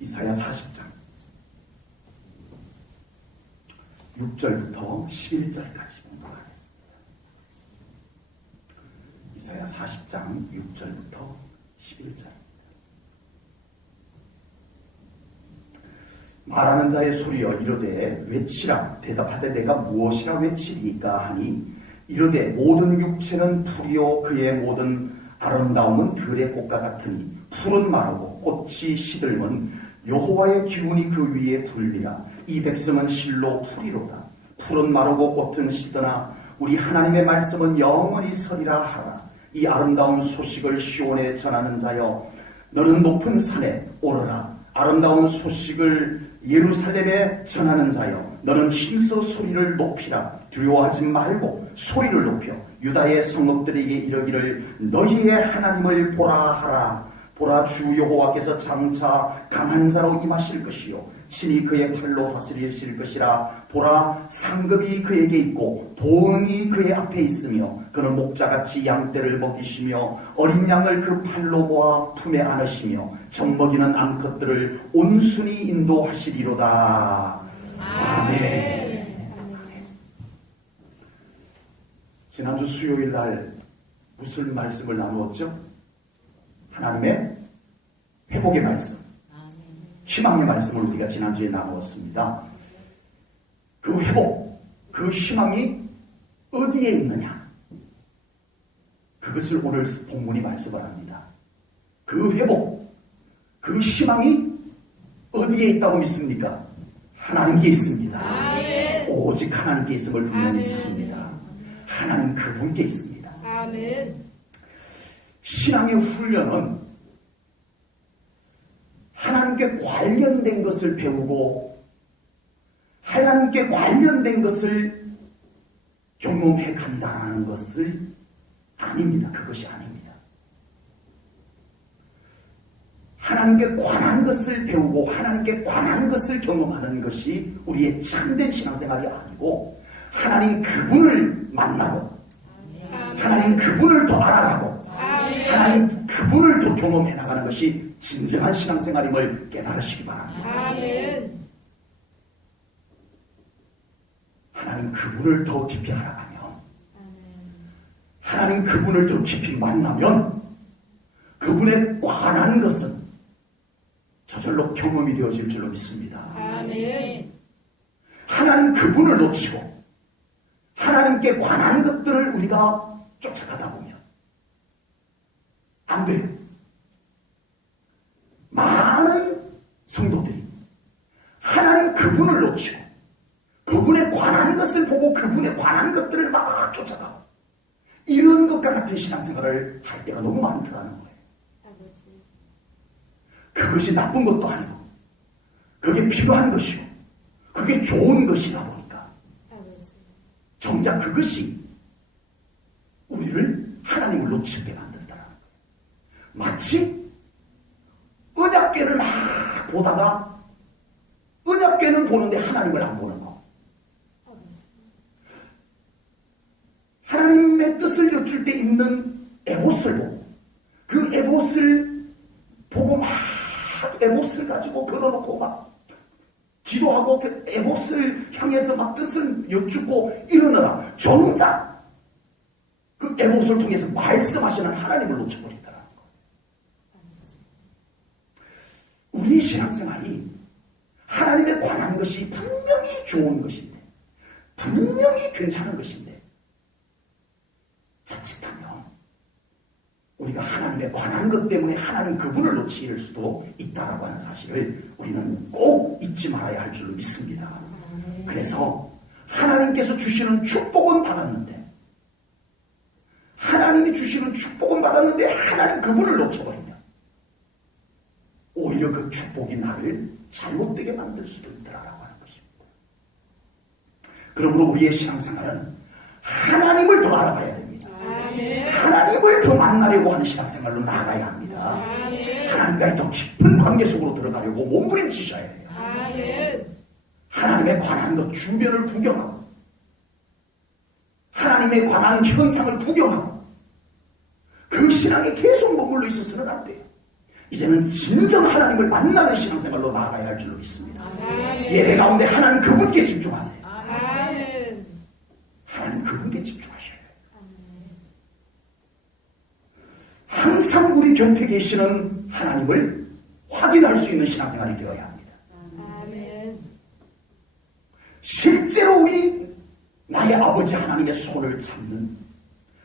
이사야 40장 6절부터 11절까지 공부하겠습니다. 이사야 40장 6절부터 11절. 말하는 자의 소리여 이르되 외치라. 대답하되 내가 무엇이라 외치리까 하니 이르되 모든 육체는 풀이요 그의 모든 아름다움은 들의 꽃과 같으니 풀은 마르고 꽃이 시들면 여호와의 기운이 그 위에 불리라. 이 백성은 실로 풀이로다. 풀은 마르고 꽃은 시드나 우리 하나님의 말씀은 영원히 서리라 하라. 이 아름다운 소식을 시온에 전하는 자여 너는 높은 산에 오르라. 아름다운 소식을 예루살렘에 전하는 자여 너는 힘써 소리를 높이라. 두려워하지 말고 소리를 높여 유다의 성읍들에게 이르기를 너희의 하나님을 보라 하라. 보라, 주 여호와께서 장차 강한 자로 임하실 것이요 친히 그의 팔로 다스리실 것이라. 보라, 상급이 그에게 있고 보응이 그의 앞에 있으며 그는 목자같이 양떼를 먹이시며 어린 양을 그 팔로 모아 품에 안으시며 젖먹이는 암컷들을 온순히 인도하시리로다. 아멘. 지난주 수요일 날 무슨 말씀을 나누었죠? 하나님의 회복의 말씀, 희망의 말씀을 우리가 지난주에 나누었습니다. 그 회복, 그 희망이 어디에 있느냐? 그것을 오늘 본문이 말씀을 합니다. 그 회복, 그 희망이 어디에 있다고 믿습니까? 하나님께 있습니다. 아멘. 오직 하나님께 있음을 분명히 믿습니다. 하나님 그분께 있습니다. 아멘. 신앙의 훈련은 하나님께 관련된 것을 배우고 하나님께 관련된 것을 경험해 간다는 것을 아닙니다. 그것이 아닙니다. 하나님께 관한 것을 배우고 하나님께 관한 것을 경험하는 것이 우리의 참된 신앙생활이 아니고 하나님 그분을 만나고 하나님 그분을 더 알아가고 하나님 그분을 더 경험해 나가는 것이 진정한 신앙생활임을 깨달으시기 바랍니다. 아멘. 하나님 그분을 더 깊이 알아가면 하나님 그분을 더 깊이 만나면 그분에 관한 것은 저절로 경험이 되어질 줄로 믿습니다. 아멘. 하나님 그분을 놓치고 하나님께 관한 것들을 우리가 쫓아가다 보면 안 돼요. 많은 성도들이 하나님 그분을 놓치고 그분에 관한 것을 보고 그분에 관한 것들을 막 쫓아가고 이런 것과 같은 신앙생활을 할 때가 너무 많더라는 거예요. 그것이 나쁜 것도 아니고 그게 필요한 것이고 그게 좋은 것이다 보니까 정작 그것이 우리를 하나님을 놓치게 만든다는 거예요. 마치 언약궤를 막 보다가 언약궤는 보는데 하나님을 안 보는 거. 하나님의 뜻을 여쭐 때 입는 에봇을 보고 그 에봇을 보고 막 에봇을 가지고 걸어놓고 막 기도하고 그 에봇을 향해서 막 뜻을 여쭙고 이러느라 정작 그 에봇을 통해서 말씀하시는 하나님을 놓쳐버린다는 거. 우리의 신앙생활이 하나님에 관한 것이 분명히 좋은 것인데 분명히 괜찮은 것인데 자칫하면 우리가 하나님에 관한 것 때문에 하나님 그분을 놓칠 수도 있다라고 하는 사실을 우리는 꼭 잊지 말아야 할 줄로 믿습니다. 그래서 하나님께서 주시는 축복은 받았는데 하나님이 주시는 축복은 받았는데 하나님 그분을 놓쳐버리면 오히려 그 축복이 나를 잘못되게 만들 수도 있다라고 하는 것입니다. 그러므로 우리의 신앙생활은 하나님을 더 알아봐야 됩니다. 하나님을 더 만나려고 하는 신앙생활로 나아가야 합니다. 하나님과의 더 깊은 관계 속으로 들어가려고 몸부림치셔야 해요. 하나님에 관한 것 주변을 구경하고 하나님 하나님에 관한 현상을 구경하고 그 신앙에 계속 머물러 있어서는 안 돼요. 이제는 진정 하나님을 만나는 신앙생활로 나아가야 할 줄로 믿습니다. 예배 가운데 하나님 그분께 집중하세요. 하나님 그분께 집중하셔야 돼요. 항상 우리 곁에 계시는 하나님을 확인할 수 있는 신앙생활이 되어야 합니다. 실제로 우리 나의 아버지 하나님의 손을 잡는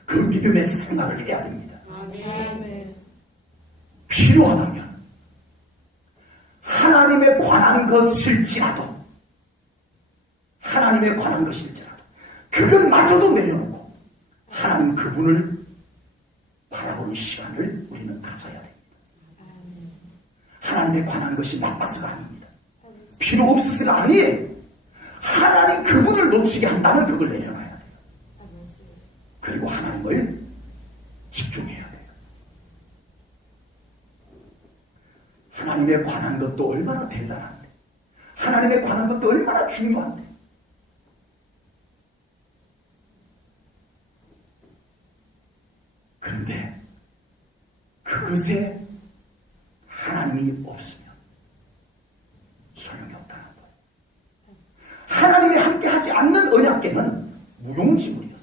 그 믿음의 생활을 해야 됩니다. 필요하다면 하나님에 관한 것일지라도 그것마저도 내려놓고 하나님 그분을 바라보는 시간을 우리는 가져야 됩니다. 하나님에 관한 것이 나빠서가 아닙니다. 필요 없어서가 아니에요. 하나님 그분을 놓치게 한다면 그걸 내려놔야 돼요. 그리고 하나님을 집중해야 돼요. 하나님에 관한 것도 얼마나 대단한데, 하나님에 관한 것도 얼마나 중요한데, 그런데 그것에 하나님이 없으면 소용이 없다는 거예요. 하나님이 함께하지 않는 언약궤는 무용지물이었어요.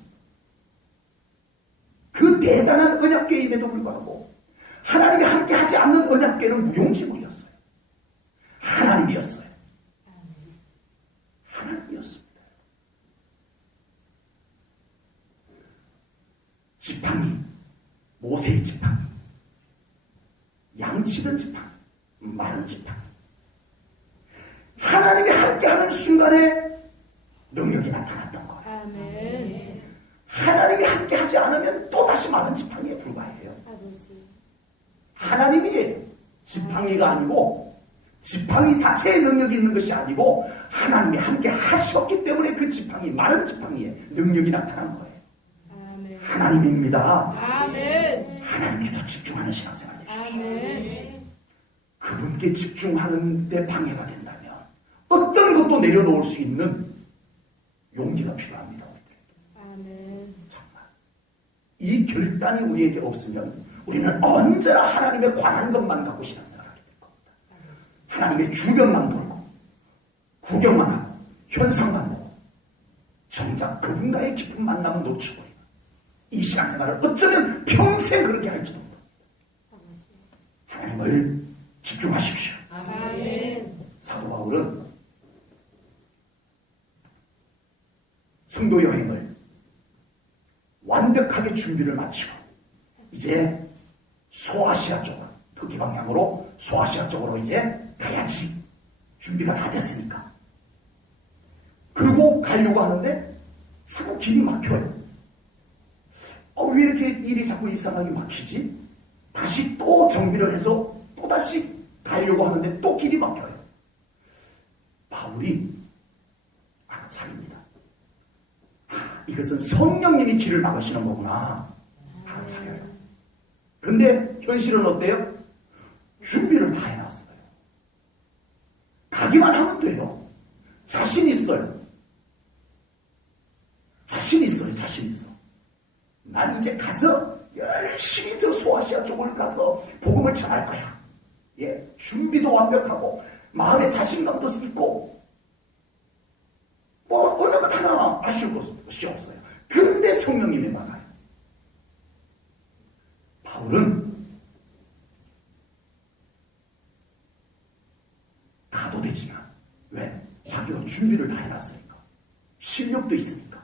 그 대단한 언약궤임에도 불구하고 하나님이 함께하지 않는 언약궤는 무용지물이었어요. 하나님이었어요. 하나님이었습니다. 지팡이, 모세의 지팡이, 양치던 지팡이, 마른 지팡이. 하나님이 함께하는 순간에 능력이 나타났던 거예요. 아멘. 하나님이 함께하지 않으면 또다시 마른 지팡이에 불과해요. 하나님이 지팡이가 아니고 지팡이 자체의 능력이 있는 것이 아니고 하나님이 함께 하셨기 때문에 그 지팡이, 마른 지팡이에 능력이 나타난 거예요. 아멘. 하나님입니다. 아멘. 하나님께 더 집중하는 신앙생활 되십시오. 그분께 집중하는 데 방해가 된다면 어떤 것도 내려놓을 수 있는 용기가 필요합니다. 아멘. 정말 이 결단이 우리에게 없으면 우리는 언제나 하나님에 관한 것만 갖고 신앙생활하게 될 겁니다. 하나님의 주변만 돌고 구경만 하고 현상만 보고 정작 그분과의 깊은 만남을 놓치고 이 신앙생활을 어쩌면 평생 그렇게 할지도 모릅니다. 하나님을 집중하십시오. 아멘. 사도 바울은 성도 여행을 완벽하게 준비를 마치고 이제 소아시아 쪽으로, 터키 방향으로 소아시아 쪽으로 이제 가야지 준비가 다 됐으니까. 그리고 가려고 하는데 자꾸 길이 막혀요. 왜 이렇게 일이 자꾸 이상하게 막히지? 다시 또 정비를 해서 또다시 가려고 하는데 또 길이 막혀요. 바울이 알아차립니다. 이것은 성령님이 길을 막으시는 거구나. 알아차려요. 근데 현실은 어때요? 준비를 다 해놨어요. 가기만 하면 돼요. 자신 있어요. 자신 있어. 난 이제 가서 열심히 저 소아시아 쪽을 가서 복음을 전할 거야. 예, 준비도 완벽하고 마음에 자신감도 있고 뭐 어느 것 하나 아쉬울 것이 없어요. 그런데 성령님이 막아요. 바울은 가도 되지만 왜? 자기가 준비를 다 해놨으니까 실력도 있으니까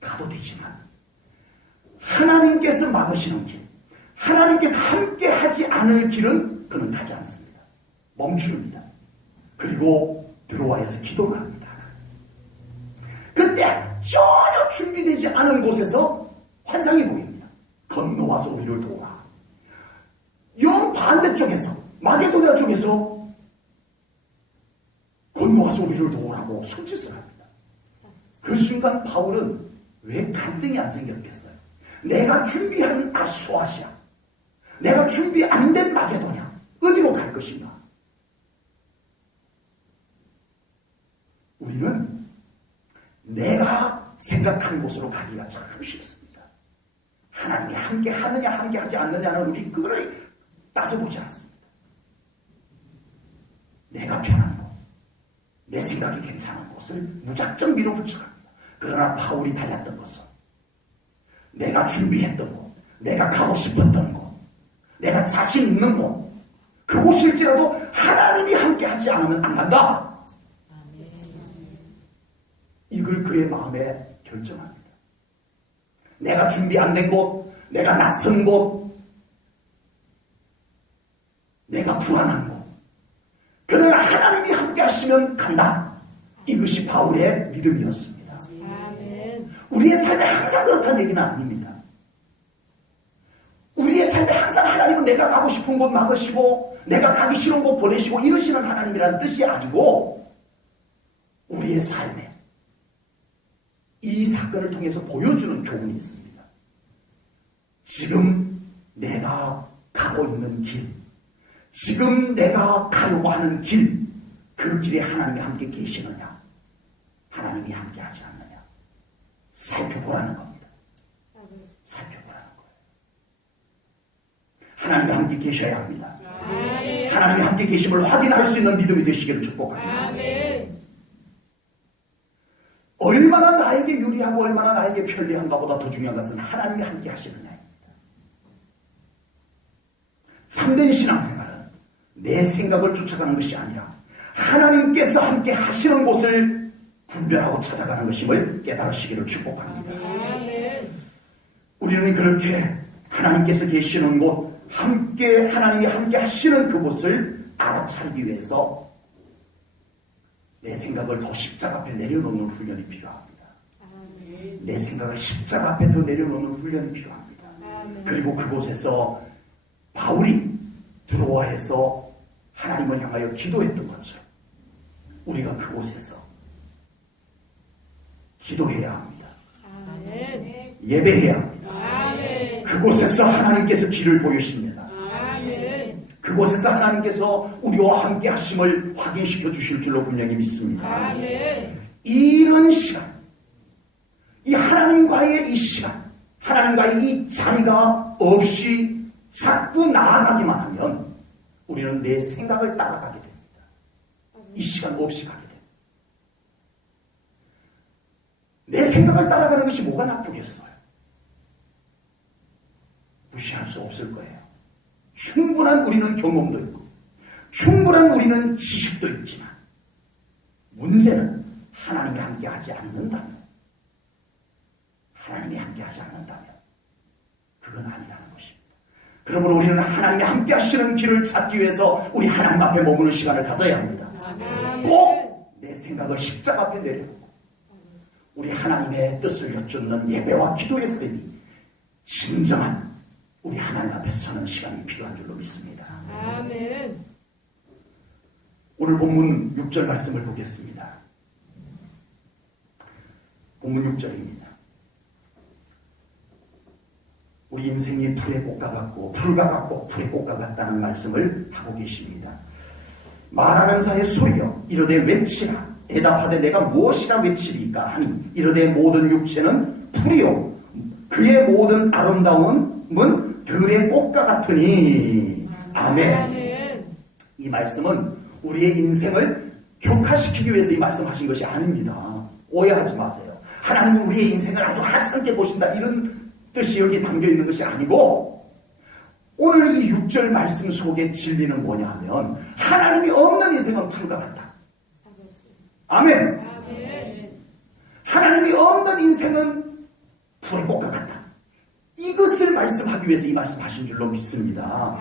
가도 되지만 하나님께서 막으시는 길, 하나님께서 함께 하지 않을 길은 그는 가지 않습니다. 멈춥니다. 그리고 들어와서 기도를 합니다. 그때 전혀 준비되지 않은 곳에서 환상이 보입니다. 건너와서 우리를 도우라. 영 반대쪽에서, 마게도냐 쪽에서 건너와서 우리를 도우라고 손짓을 합니다. 그 순간 바울은 왜 갈등이 안 생겼겠어요? 내가 준비한 소아시아, 내가 준비 안 된 마게도냐, 어디로 갈 것인가? 우리는 내가 생각한 곳으로 가기가 참 쉽습니다. 하나님이 함께 하느냐 함께 하지 않느냐는 우리 그거를 따져보지 않습니다. 내가 편한 곳, 내 생각이 괜찮은 곳을 무작정 밀어붙여갑니다. 그러나 바울이 달랐던 것은 내가 준비했던 곳, 내가 가고 싶었던 곳, 내가 자신 있는 곳, 그곳일지라도 하나님이 함께 하지 않으면 안 간다. 이걸 그의 마음에 결정합니다. 내가 준비 안 된 곳, 내가 낯선 곳, 내가 불안한 곳, 그러나 하나님이 함께 하시면 간다. 이것이 바울의 믿음이었습니다. 우리의 삶에 항상 그렇다는 얘기는 아닙니다. 우리의 삶에 항상 하나님은 내가 가고 싶은 곳 막으시고 내가 가기 싫은 곳 보내시고 이러시는 하나님이라는 뜻이 아니고, 우리의 삶에 이 사건을 통해서 보여주는 교훈이 있습니다. 지금 내가 가고 있는 길, 지금 내가 가려고 하는 길, 그 길에 하나님이 함께 계시느냐, 하나님이 함께 하지 않느냐 살펴보라는 겁니다. 살펴보라는 거예요. 하나님과 함께 계셔야 합니다. 하나님이 함께 계심을 확인할 수 있는 믿음이 되시기를 축복합니다. 얼마나 나에게 유리하고 얼마나 나에게 편리한가 보다 더 중요한 것은 하나님이 함께 하시느냐입니다. 참된 신앙생활은 내 생각을 쫓아가는 것이 아니라 하나님께서 함께 하시는 곳을 분별하고 찾아가는 것임을 깨달으시기를 축복합니다. 우리는 그렇게 하나님께서 계시는 곳, 함께 하나님이 함께 하시는 그곳을 알아차리기 위해서 내 생각을 더 십자가 앞에 내려놓는 훈련이 필요합니다. 내 생각을 십자가 앞에 더 내려놓는 훈련이 필요합니다. 그리고 그곳에서 바울이 두려워해서 하나님을 향하여 기도했던 것처럼 우리가 그곳에서 기도해야 합니다. 예배해야 합니다. 그곳에서 하나님께서 길을 보여십니다. 그곳에서 하나님께서 우리와 함께 하심을 확인시켜 주실 줄로 분명히 믿습니다. 이런 시간, 이 하나님과의 이 시간, 하나님과의 이 자리가 없이 자꾸 나아가기만 하면 우리는 내 생각을 따라가게 됩니다. 이 시간 없이 가게 됩니다. 내 생각을 따라가는 것이 뭐가 나쁘겠어요? 무시할 수 없을 거예요. 충분한 우리는 경험도 있고 충분한 우리는 지식도 있지만 문제는 하나님이 함께 하지 않는다면, 하나님이 함께 하지 않는다면 그건 아니라는 것입니다. 그러므로 우리는 하나님이 함께 하시는 길을 찾기 위해서 우리 하나님 앞에 머무는 시간을 가져야 합니다. 꼭 내 생각을 십자가 앞에 내려놓고 우리 하나님의 뜻을 여쭙는 예배와 기도의 삶이 진정한 우리 하나님 앞에 서는 시간이 필요한 줄로 믿습니다. 아멘. 오늘 본문 6절 말씀을 보겠습니다. 본문 6절입니다. 우리 인생이 불의 꽃과 같고 불과 같고 불의 꽃과 같다는 말씀을 하고 계십니다. 말하는 자의 소리여 이르되 외치라. 대답하되 내가 무엇이라 외치리까 하니 이르되 모든 육체는 풀이요 그의 모든 아름다움은 들의 꽃과 같으니. 아멘. 이 말씀은 우리의 인생을 격화시키기 위해서 이 말씀하신 것이 아닙니다. 오해하지 마세요. 하나님은 우리의 인생을 아주 하찮게 보신다 이런 뜻이 여기에 담겨 있는 것이 아니고, 오늘 이 6절 말씀 속에 진리는 뭐냐 하면 하나님이 없는 인생은 풀과 같다. 아멘. 하나님이 없는 인생은 불의 꽃과 같다. 이것을 말씀하기 위해서 이 말씀하신 줄로 믿습니다.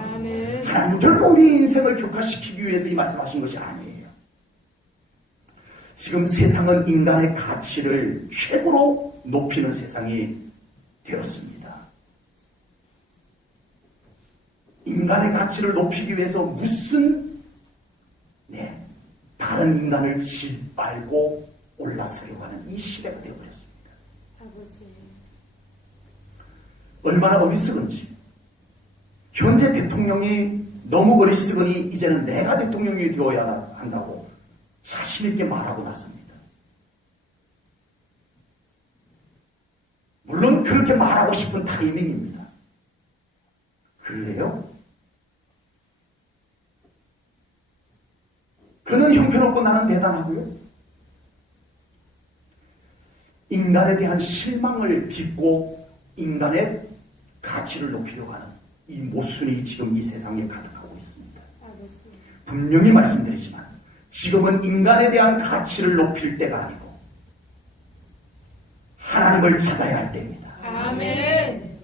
하나님은 결코 우리의 인생을 격화시키기 위해서 이 말씀하신 것이 아니에요. 지금 세상은 인간의 가치를 최고로 높이는 세상이 되었습니다. 인간의 가치를 높이기 위해서 무슨 다른 인간을 짓밟고 올라서려고 하는 이 시대가 되어버렸습니다. 얼마나 어리석은지. 현재 대통령이 너무 어리석으니 이제는 내가 대통령이 되어야 한다고 자신 있게 말하고 났습니다. 지금은 그렇게 말하고 싶은 타이밍입니다. 그래요? 그는 형편없고 나는 대단하고요. 인간에 대한 실망을 빚고 인간의 가치를 높이려고 하는 이 모순이 지금 이 세상에 가득하고 있습니다. 분명히 말씀드리지만 지금은 인간에 대한 가치를 높일 때가 아니고 하나님을 찾아야 할 때입니다. 아멘.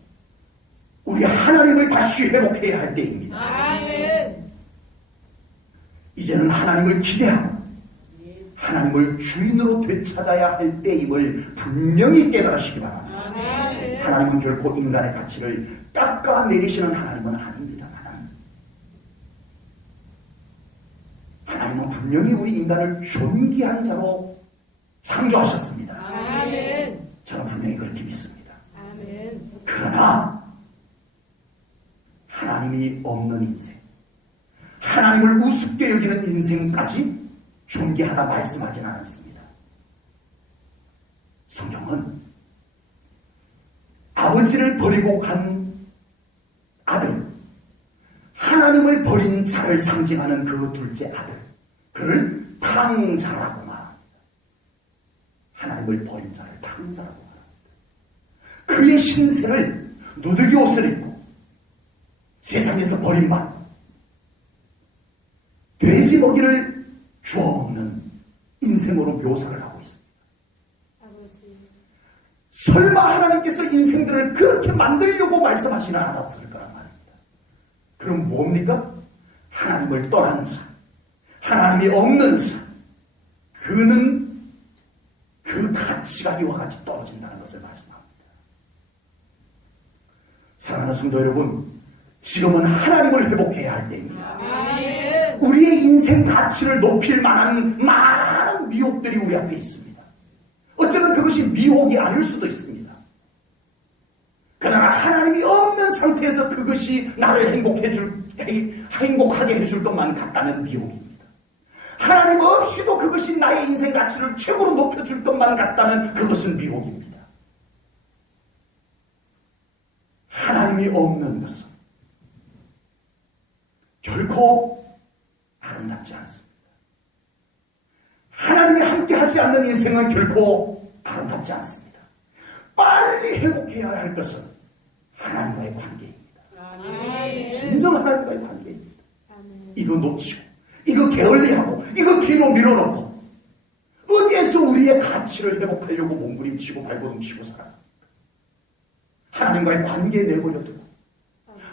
우리 하나님을 다시 회복해야 할 때입니다. 아멘. 이제는 하나님을 기대하고 하나님을 주인으로 되찾아야 할 때임을 분명히 깨달으시기 바랍니다. 아멘. 하나님은 결코 인간의 가치를 깎아내리시는 하나님은 아닙니다. 하나님은 분명히 우리 인간을 존귀한 자로 창조하셨습니다. 아멘. 저는 분명히 그렇게 믿습니다. 아멘. 그러나 하나님이 없는 인생, 하나님을 우습게 여기는 인생까지 존귀하다 말씀하지는 않았습니다. 성경은 아버지를 버리고 간 아들, 하나님을 버린 자를 상징하는 그 둘째 아들, 그를 탕자라고 말합니다. 하나님을 버린 자를 탕자라고 말합니다. 그의 신세를 누더기 옷을 입고 세상에서 버림받고 돼지 먹이를 주워 먹는 인생으로 묘사를 하고 있습니다. 아버지. 설마 하나님께서 인생들을 그렇게 만들려고 말씀하시나 않았을 거란 말입니다. 그럼 뭡니까? 하나님을 떠난 자, 하나님이 없는 자, 그는 그 가치가 이와 같이 떨어진다는 것을 말씀합니다. 사랑하는 성도 여러분, 지금은 하나님을 회복해야 할 때입니다. 아멘. 우리의 인생 가치를 높일 만한 많은 미혹들이 우리 앞에 있습니다. 어쩌면 그것이 미혹이 아닐 수도 있습니다. 그러나 하나님이 없는 상태에서 그것이 나를 행복하게 해줄 것만 같다는 미혹입니다. 하나님 없이도 그것이 나의 인생 가치를 최고로 높여줄 것만 같다면 그것은 미혹입니다. 하나님이 없는 것은 결코 아름답지 않습니다. 하나님이 함께하지 않는 인생은 결코 아름답지 않습니다. 빨리 회복해야 할 것은 하나님과의 관계입니다. 아멘. 진정 하나님과의 관계입니다. 아멘. 이거 놓치고 이거 게을리하고 이거 뒤로 밀어놓고 어디에서 우리의 가치를 회복하려고 몸부림치고 발버둥치고 살아갑니까? 하나님과의 관계 내버려두고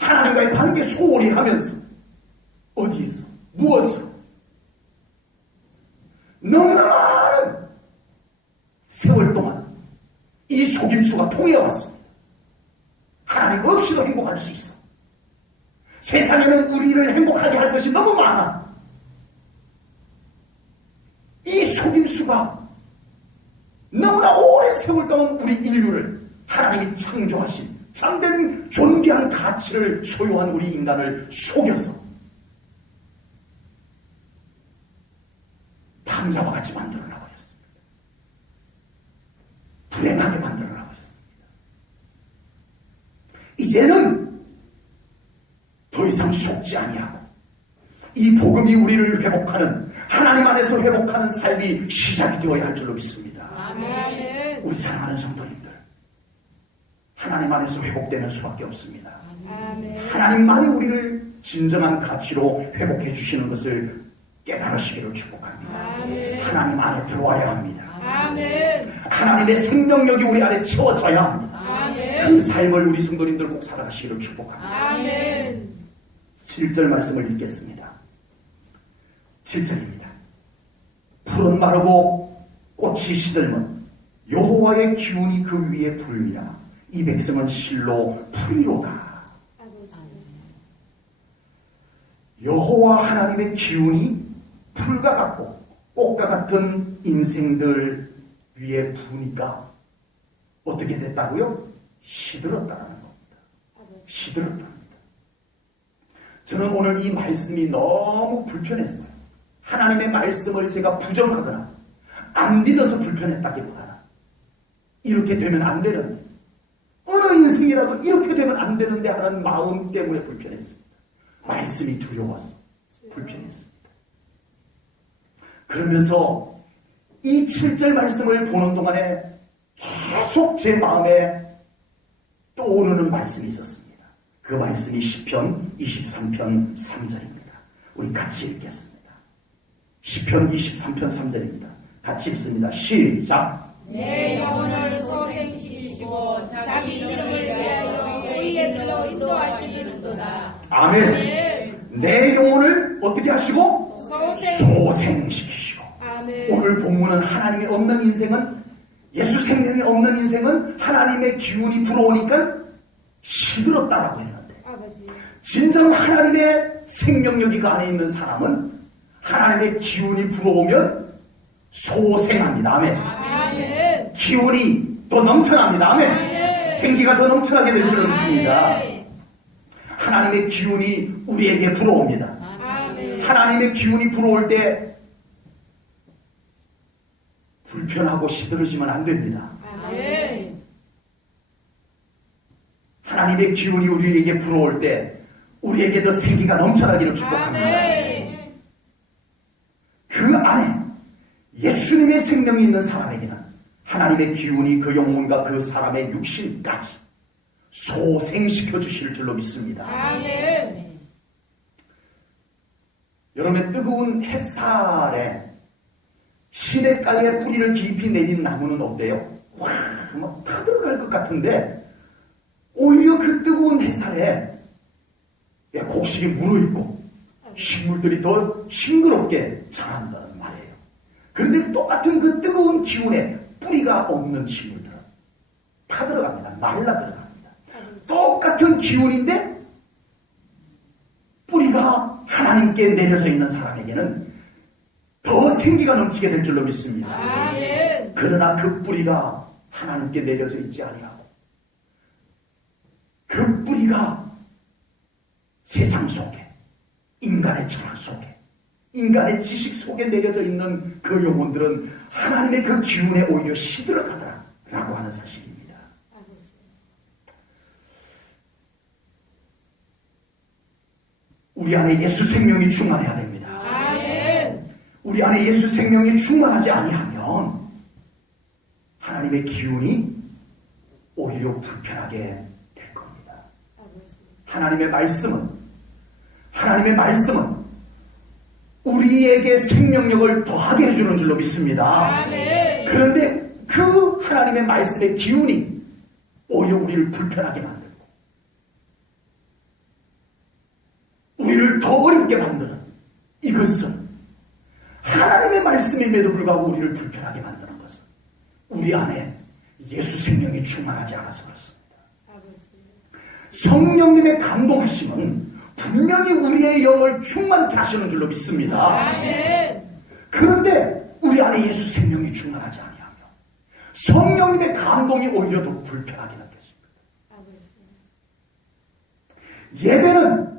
하나님과의 관계 소홀히 하면서 어디에서 무엇으로 너무나 많은 세월 동안 이 속임수가 통해왔습니다. 하나님 없이도 행복할 수 있어. 세상에는 우리를 행복하게 할 것이 너무 많아. 이 속임수가 너무나 오랜 세월 동안 우리 인류를 하나님이 창조하신 참된 존귀한 가치를 소유한 우리 인간을 속여서 탕자와 같이 만들어놔 버렸습니다. 불행하게 만들어놔 버렸습니다. 이제는 더 이상 속지 아니하고 이 복음이 우리를 회복하는 하나님 안에서 회복하는 삶이 시작이 되어야 할 줄로 믿습니다. 아멘. 우리 사랑하는 성도님들, 하나님 안에서 회복되는 수밖에 없습니다. 아멘. 하나님만이 우리를 진정한 가치로 회복해 주시는 것을 깨달으시기를 축복합니다. 아멘. 하나님 안에 들어와야 합니다. 아멘. 하나님의 생명력이 우리 안에 채워져야 합니다. 아멘. 그 삶을 우리 성도님들 꼭 살아가시기를 축복합니다. 아멘. 7절 말씀을 읽겠습니다. 7절입니다. 풀은 마르고 꽃이 시들면 여호와의 기운이 그 위에 불미라. 이 백성은 실로 풀이로다. 여호와 하나님의 기운이 풀과 같고 꽃과 같은 인생들 위에 부니까 어떻게 됐다고요? 시들었다는 겁니다. 시들었답니다. 저는 오늘 이 말씀이 너무 불편했어요. 하나님의 말씀을 제가 부정하거나 안 믿어서 불편했다기보다는 이렇게 되면 안 되는데 어느 인생이라도 이렇게 되면 안 되는데 하는 마음 때문에 불편했습니다. 말씀이 두려워서 불편했습니다. 그러면서 이 7절 말씀을 보는 동안에 계속 제 마음에 떠오르는 말씀이 있었습니다. 그 말씀이 시편 23편 3절입니다. 우리 같이 읽겠습니다. 시편 23편 3절입니다. 같이 읽습니다. 시작. 내 영혼을 소생시키시고 자기 이름을 위하여 의의 길로 인도하시는도다. 아멘. 내 영혼을 어떻게 하시고? 소생시키시고. 아멘. 오늘 본문은 하나님이 없는 인생은, 예수 생명이 없는 인생은 하나님의 기운이 불어오니까 시들었다라고 했는데, 아버지. 진정 하나님의 생명력이 그 안에 있는 사람은 하나님의 기운이 불어오면 소생합니다. 아멘. 아멘. 기운이 더 넘쳐납니다. 아멘. 아멘. 생기가 더 넘쳐나게 될 줄을 아멘. 믿습니다. 하나님의 기운이 우리에게 불어옵니다. 아멘. 하나님의 기운이 불어올 때 불편하고 시들어지면 안 됩니다. 아멘. 하나님의 기운이 우리에게 불어올 때 우리에게 더 생기가 넘쳐나기를 축복합니다. 아멘. 그 안에 예수님의 생명이 있는 사람에게는 하나님의 기운이 그 영혼과 그 사람의 육신까지 소생시켜 주실 줄로 믿습니다. 아멘. 여름에 뜨거운 햇살에 시냇가에 뿌리를 깊이 내린 나무는 어때요? 와, 막 타들어갈 것 같은데 오히려 그 뜨거운 햇살에 곡식이 무르익고 식물들이 더 싱그럽게 자란다는 말이에요. 그런데 똑같은 그 뜨거운 기운에 뿌리가 없는 식물들은 타들어갑니다. 말라 들어갑니다. 똑같은 기운인데 뿌리가 하나님께 내려져 있는 사람에게는 더 생기가 넘치게 될 줄로 믿습니다. 아멘. 그러나 그 뿌리가 하나님께 내려져 있지 아니하고 그 뿌리가 세상 속에, 인간의 철학 속에, 인간의 지식 속에 내려져 있는 그 영혼들은 하나님의 그 기운에 오히려 시들어가더라라고 하는 사실입니다. 우리 안에 예수 생명이 충만해야 됩니다. 아멘. 우리 안에 예수 생명이 충만하지 아니하면 하나님의 기운이 오히려 불편하게 될 겁니다. 하나님의 말씀은 우리에게 생명력을 더하게 해주는 줄로 믿습니다. 아멘. 그런데 그 하나님의 말씀의 기운이 오히려 우리를 불편하게 만들고 우리를 더 어렵게 만드는 이것은 하나님의 말씀임에도 불구하고 우리를 불편하게 만드는 것은 우리 안에 예수 생명이 충만하지 않아서 그렇습니다. 성령님의 감동하심은 분명히 우리의 영을 충만케 하시는 줄로 믿습니다. 아멘. 그런데 우리 안에 예수 생명이 충만하지 아니하며 성령님의 감동이 오히려 더 불편하게 느껴집니다. 예배는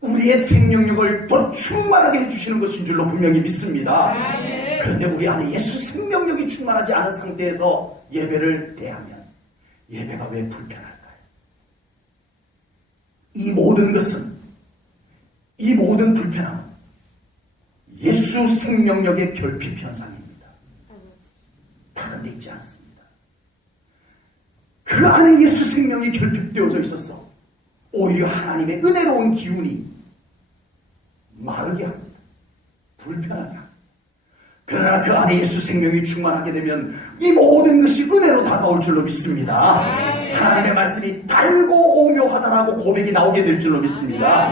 우리의 생명력을 더 충만하게 해주시는 것인 줄로 분명히 믿습니다. 아멘. 그런데 우리 안에 예수 생명력이 충만하지 않은 상태에서 예배를 대하면 예배가 왜 불편할까요? 이 모든 불편함은 예수 생명력의 결핍 현상입니다. 다른 데 있지 않습니다. 그 안에 예수 생명이 결핍되어져 있어서 오히려 하나님의 은혜로운 기운이 마르게 합니다. 불편하게 합니다. 그러나 그 안에 예수 생명이 충만하게 되면 이 모든 것이 은혜로 다가올 줄로 믿습니다. 하나님의 말씀이 달고 오묘하다라고 고백이 나오게 될 줄로 믿습니다.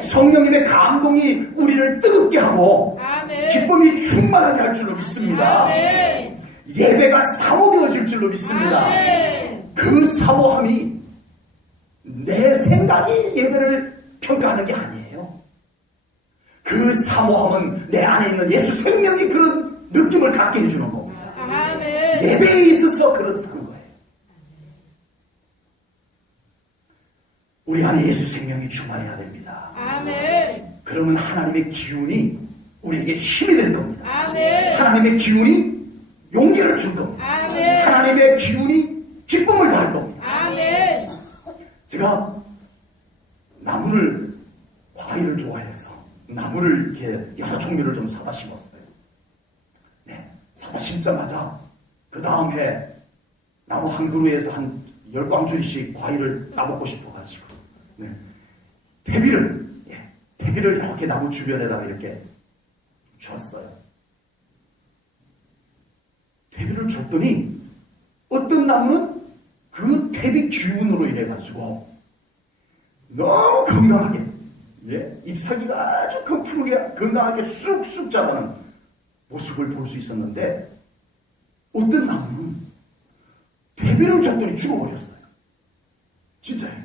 성령님의 감동이 우리를 뜨겁게 하고 기쁨이 충만하게 할 줄로 믿습니다. 예배가 사모되어질 줄로 믿습니다. 그 사모함이 내 생각이 예배를 평가하는 게 아니에요. 그 사모함은 내 안에 있는 예수 생명이 그런 느낌을 갖게 해주는 겁니다. 예배에 있어서 그렇다는 거예요. 우리 안에 예수 생명이 충만해야 됩니다. 그러면 하나님의 기운이 우리에게 힘이 될 겁니다. 하나님의 기운이 용기를 줄 겁니다. 하나님의 기운이 기쁨을 더할 겁니다. 제가 나무를, 과일을 좋아해서 나무를 이렇게 여러 종류를 좀 사다 심었어요. 네, 사다 심자마자 그 다음 해 나무 한 그루에서 한 10광주씩 과일을 따먹고 싶어가지고, 네, 퇴비를 이렇게 나무 주변에다가 이렇게 줬어요. 퇴비를 줬더니 어떤 나무는 그 퇴비 기운으로 인해가지고 너무 건강하게, 잎사귀가 아주 푸르게 건강하게 쑥쑥 자라는 모습을 볼 수 있었는데, 어떤 나무는 퇴비를 줬더니 죽어버렸어요. 진짜예요.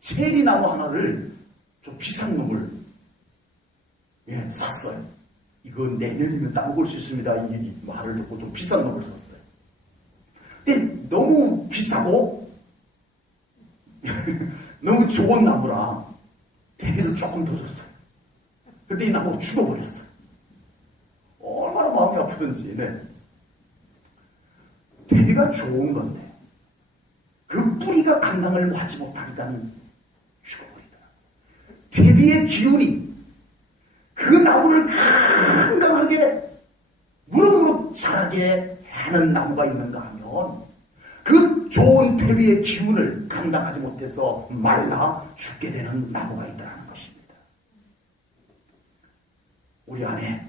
체리 나무 하나를 좀 비싼 놈을 샀어요. 이거 내년이면 따먹을 수 있습니다. 이 말을 듣고 좀 비싼 놈을 샀어요. 근데 너무 비싸고 너무 좋은 나무라 퇴비를 조금 더 줬어요. 근데 이 나무가 죽어버렸어요. 얼마나 마음이 아프든지. 퇴비가 좋은 건데 그 뿌리가 감당을 하지 못하니까 죽어버리더라. 퇴비의 기운이 그 나무를 건강하게 무럭무럭 자라게 하는 나무가 있는가 하면, 그 좋은 퇴비의 기운을 감당하지 못해서 말라 죽게 되는 나무가 있다는 것입니다. 우리 안에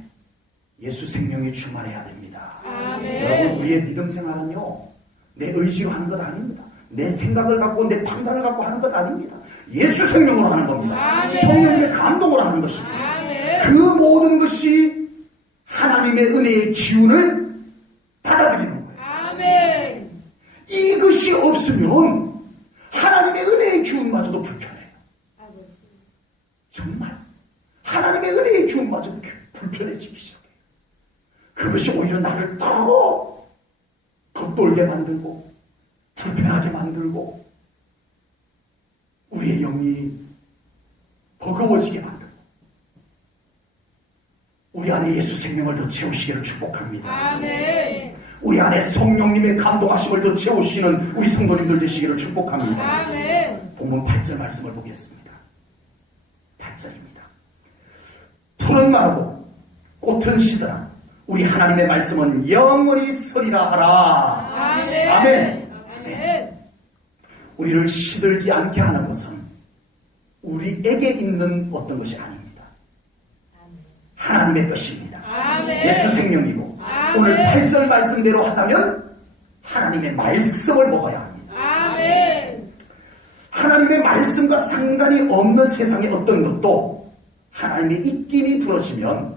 예수 생명이 충만해야 됩니다. 아멘. 여러분, 우리의 믿음 생활은요, 내 의지로 하는 것 아닙니다. 내 생각을 갖고 내 판단을 갖고 하는 것 아닙니다. 예수 생명으로 하는 겁니다. 아멘. 성령의 감동으로 하는 것입니다. 아멘. 그 모든 것이 하나님의 은혜의 기운을 받아들이는 거예요. 아멘. 이것이 없으면 하나님의 은혜의 기운마저도 불편해요. 아버지. 정말 하나님의 은혜의 기운마저도 불편해지기 시작해요. 그것이 오히려 나를 더 겉돌게 만들고 불편하게 만들고 우리의 영이 버거워지게 만들고, 우리 안에 예수 생명을 더 채우시기를 축복합니다. 아멘. 우리 안에 성령님의 감동하심을 더 채우시는 우리 성도님들 되시기를 축복합니다. 아멘. 본문 8절 말씀을 보겠습니다. 8절입니다. 푸른 마르고 꽃은 시들아 우리 하나님의 말씀은 영원히 서리라 하라. 아멘. 아멘. 아멘. 우리를 시들지 않게 하는 것은 우리에게 있는 어떤 것이 아닙니다. 하나님의 것입니다. 아멘. 예수 생명이고, 아멘. 오늘 8절 말씀대로 하자면 하나님의 말씀을 먹어야 합니다. 아멘. 하나님의 말씀과 상관이 없는 세상의 어떤 것도 하나님의 입김이 부러지면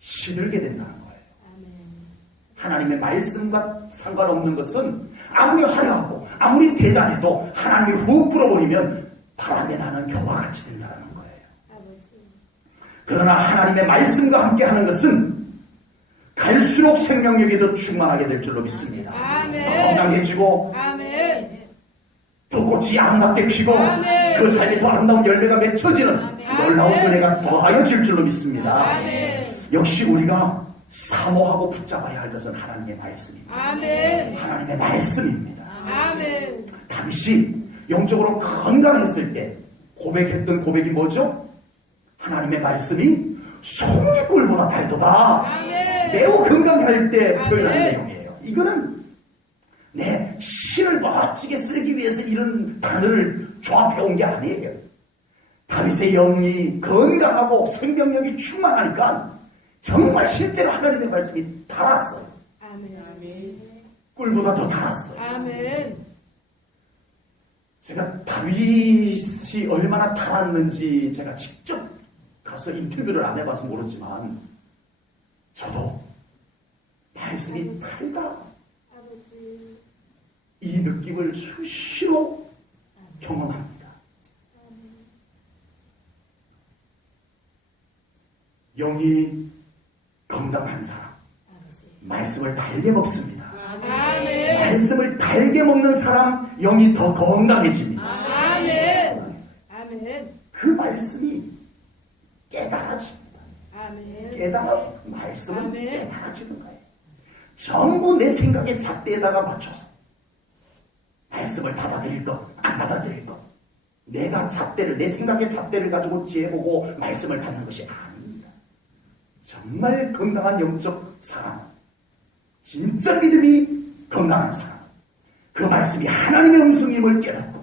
시들게 된다는 거예요. 하나님의 말씀과 상관없는 것은 아무리 화려하고 아무리 대단해도 하나님이 훅 불어버리면 바람에 나는 겨와 같이 된다는 거예요. 그러나 하나님의 말씀과 함께 하는 것은 갈수록 생명력이 더 충만하게 될 줄로 믿습니다. 아멘. 더 건강해지고 아멘. 더 꽃이 아름답게 피고 아멘. 그 삶에 더 아름다운 열매가 맺혀지는 아멘. 놀라운 은혜가 더하여질 줄로 믿습니다. 아멘. 역시 우리가 사모하고 붙잡아야 할 것은 하나님의 말씀입니다. 아멘. 하나님의 말씀입니다. 아멘. 다윗이 영적으로 건강했을 때 고백했던 고백이 뭐죠? 하나님의 말씀이 송이꿀보다 달도다. 아멘. 매우 건강할 때 아멘. 표현한 내용이에요. 이거는 내 시를 멋지게 쓰기 위해서 이런 단어를 조합해온 게 아니에요. 다윗의 영이 건강하고 생명력이 충만하니까 정말 실제로 하나님의 말씀이 달았어요. 아멘. 꿀보다 더 달았어요. 아멘. 제가 다윗이 얼마나 달았는지 제가 직접 가서 인터뷰를 안 해봐서 모르지만 저도 말씀이 달다, 아버지. 이 느낌을 수시로 경험합니다. 영이 건강한 사람, 말씀을 달게 먹습니다. 아멘. 말씀을 달게 먹는 사람, 영이 더 건강해집니다. 아멘. 아멘. 그 말씀이 깨달아집니다. 아멘. 말씀은 아멘. 깨달아지는 거예요. 전부 내 생각의 잣대에다가 맞춰서 말씀을 받아들일 것, 안 받아들일 것. 내가 잣대를, 내 생각의 잣대를 가지고 지혜보고 말씀을 받는 것이 아닙니다. 정말 건강한 영적 사람, 진짜 믿음이 건강한 사람, 그 말씀이 하나님의 음성임을 깨닫고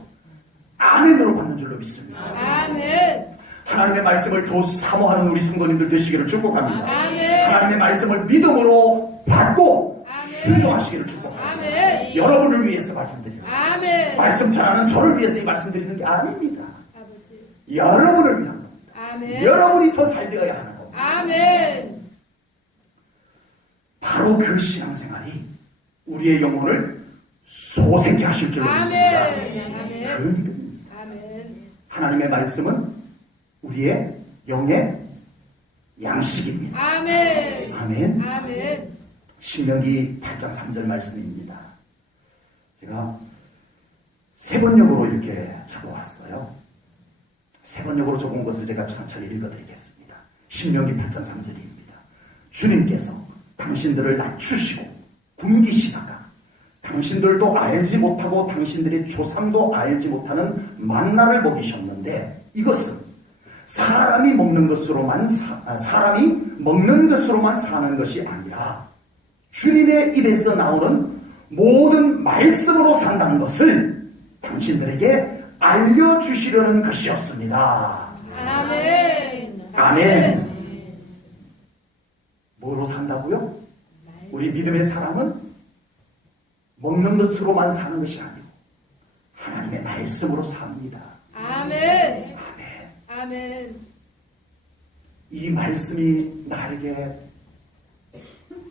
아멘으로 받는 줄로 믿습니다. 아멘. 하나님의 말씀을 더 사모하는 우리 성도님들 되시기를 축복합니다. 아멘. 하나님의 말씀을 믿음으로 받고 아멘. 순종하시기를 축복합니다. 아멘. 여러분을 위해서 말씀드립니다. 아멘. 말씀 잘하는 저를 위해서 이 말씀드리는 게 아닙니다. 아버지. 여러분을 위한 겁니다. 아멘. 여러분이 더 잘 되어야 하는 겁니다. 아멘. 바로 그 신앙생활이 우리의 영혼을 소생케 하실 줄로 믿습니다. 아멘. 그 믿음입니다. 아멘. 하나님의 말씀은 우리의 영의 양식입니다. 아멘. 아멘. 아멘. 신명기 8장 3절 말씀입니다. 제가 세 번역으로 이렇게 적어왔어요. 세 번역으로 적은 것을 제가 천천히 읽어드리겠습니다. 신명기 8장 3절입니다. 주님께서 당신들을 낮추시고 굶기시다가 당신들도 알지 못하고 당신들의 조상도 알지 못하는 만나를 먹이셨는데 이것은 사람이 먹는 것으로만 사는 것이 아니라 주님의 입에서 나오는 모든 말씀으로 산다는 것을 당신들에게 알려주시려는 것이었습니다. 아멘. 아멘. 뭐로 산다고요? 우리 믿음의 사람은 먹는 것으로만 사는 것이 아니고 하나님의 말씀으로 삽니다. 아멘. 아멘. 아멘. 이 말씀이 나에게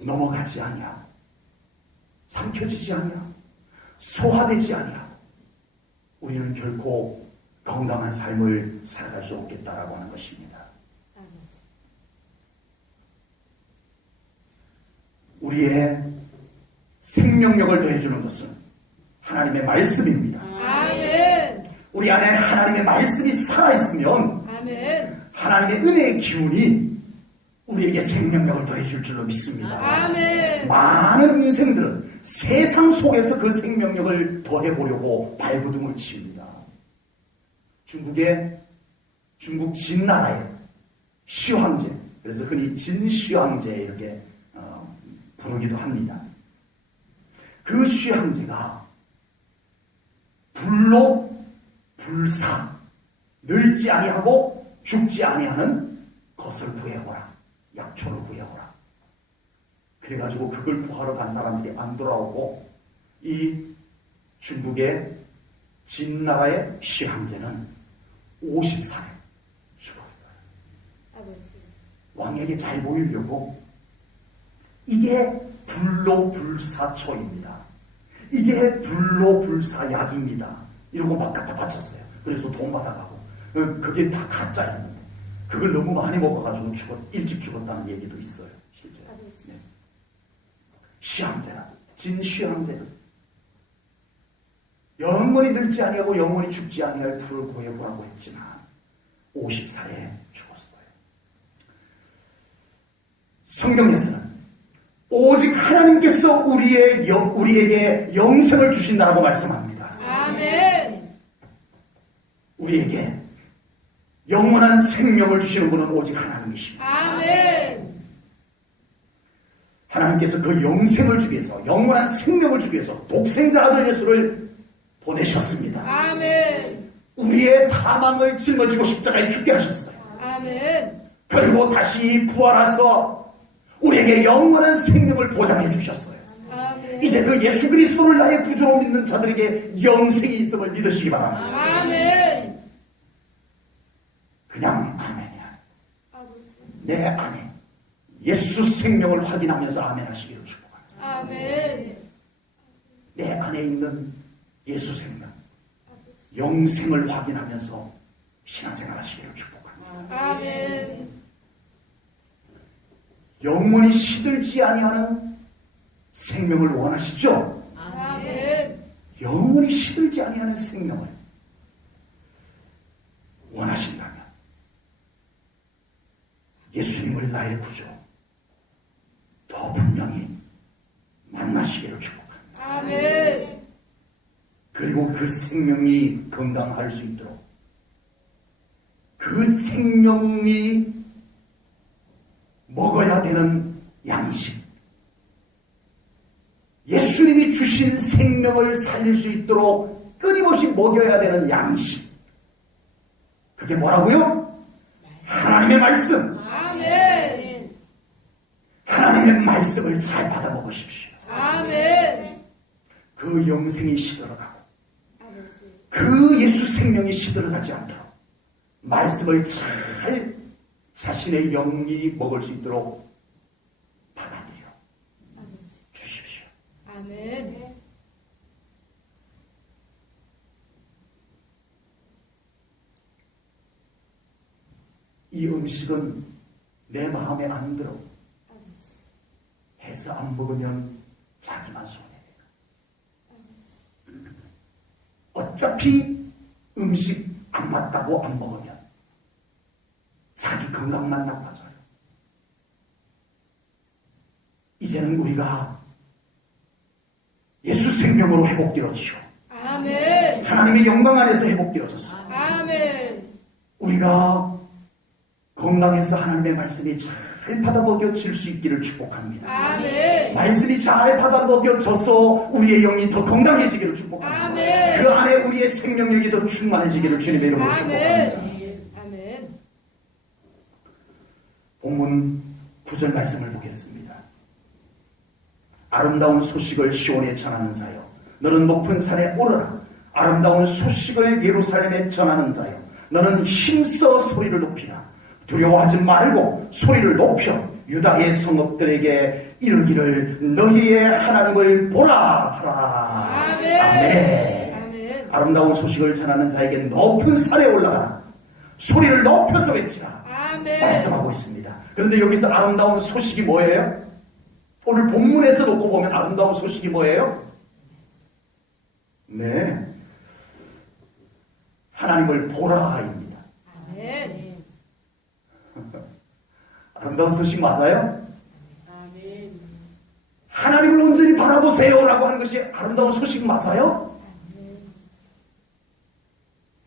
넘어가지 아니하고 삼켜지지 아니하고 소화되지 아니하고 우리는 결코 건강한 삶을 살아갈 수 없겠다라고 하는 것입니다. 우리의 생명력을 더해주는 것은 하나님의 말씀입니다. 아멘. 우리 안에 하나님의 말씀이 살아있으면 아멘. 하나님의 은혜의 기운이 우리에게 생명력을 더해줄 줄로 믿습니다. 아멘. 많은 인생들은 세상 속에서 그 생명력을 더해보려고 발버둥을 칩니다. 중국 진나라의 시황제, 그래서 흔히 진시황제 이렇게 부르기도 합니다. 그 시황제가 불로 불사, 늙지 아니하고 죽지 아니하는 것을 구해오라, 약초를 구해오라. 그래가지고 그걸 구하러 간 사람들이 안 돌아오고 이 중국의 진나라의 시황제는 50살에 죽었어요. 아버지. 왕에게 잘 보이려고 이게 불로불사초입니다. 이게 불로불사약입니다. 이런 거 막 갖다 바쳤어요. 그래서 돈 받아가고 그게 다 가짜였는데 그걸 너무 많이 먹어가지고 일찍 죽었다는 얘기도 있어요. 실제. 네. 시황제라고. 진시황제는 영원히 늙지 아니하고 영원히 죽지 아니할 풀을 구해보라고 했지만 50살에 죽었어요. 성경에서는 오직 하나님께서 우리에게 영생을 주신다고 말씀합니다. 아멘. 우리에게 영원한 생명을 주시는 분은 오직 하나님이십니다. 아멘. 하나님께서 그 영생을 주기 위해서, 영원한 생명을 주기 위해서 독생자 아들 예수를 보내셨습니다. 아멘. 우리의 사망을 짊어지고 십자가에 죽게 하셨어요. 아멘. 그리고 다시 부활하셔서 우리에게 영원한 생명을 보장해 주셨어요. 아멘. 이제 그 예수 그리스도를 나의 구주로 믿는 자들에게 영생이 있음을 믿으시기 바랍니다. 아멘. 그냥 아멘이야. 아버지. 내 안에 예수 생명을 확인하면서 아멘 하시기를 축복합니다. 아멘. 내 안에 있는 예수 생명, 영생을 확인하면서 신앙생활 하시기를 축복합니다. 아멘. 영원히 시들지 아니하는 생명을 원하시죠? 아멘. 영원히 시들지 아니하는 생명을 원하신다면 예수님을 나의 구주 더 분명히 만나시기를 축복합니다. 아멘. 그리고 그 생명이 건강할 수 있도록 그 생명이 먹어야 되는 양식, 예수님이 주신 생명을 살릴 수 있도록 끊임없이 먹여야 되는 양식, 그게 뭐라고요? 하나님의 말씀. 아멘. 하나님의 말씀을 잘 받아 먹으십시오. 아멘. 그 영생이 시들어가고 아버지. 그 예수 생명이 시들어가지 않도록 말씀을 잘 자신의 영이 먹을 수 있도록 받아들여 아버지. 주십시오. 아멘. 이 음식은 내 마음에 안 들어 아버지. 해서 안 먹으면 자기만 손해요. 어차피 음식 안 맞다고 안 먹으면 자기 건강만 나빠져요. 이제는 우리가 예수 생명으로 회복되었죠. 아멘. 하나님의 영광 안에서 회복되어졌어요. 아멘. 우리가 건강해서 하나님의 말씀이 잘 받아 먹여질 수 있기를 축복합니다. 아멘. 말씀이 잘 받아 먹여져서 우리의 영이 더 건강해지기를 축복합니다. 아멘. 그 안에 우리의 생명력이 더 충만해지기를 주님의 이름으로 축복합니다. 아멘. 아멘. 본문 9절 말씀을 보겠습니다. 아름다운 소식을 시온에 전하는 자여, 너는 높은 산에 오르라. 아름다운 소식을 예루살렘에 전하는 자여, 너는 힘써 소리를 높이라. 두려워하지 말고 소리를 높여 유다의 성읍들에게 이르기를 너희의 하나님을 보라 하라. 아멘. 아멘. 아멘. 아름다운 소식을 전하는 자에게 높은 산에 올라가라. 소리를 높여서 외치라. 아멘. 말씀하고 있습니다. 그런데 여기서 아름다운 소식이 뭐예요? 오늘 본문에서 놓고 보면 아름다운 소식이 뭐예요? 네, 하나님을 보라입니다. 아멘. 아름다운 소식 맞아요? 아멘. 하나님을 온전히 바라보세요라고 하는 것이 아름다운 소식 맞아요?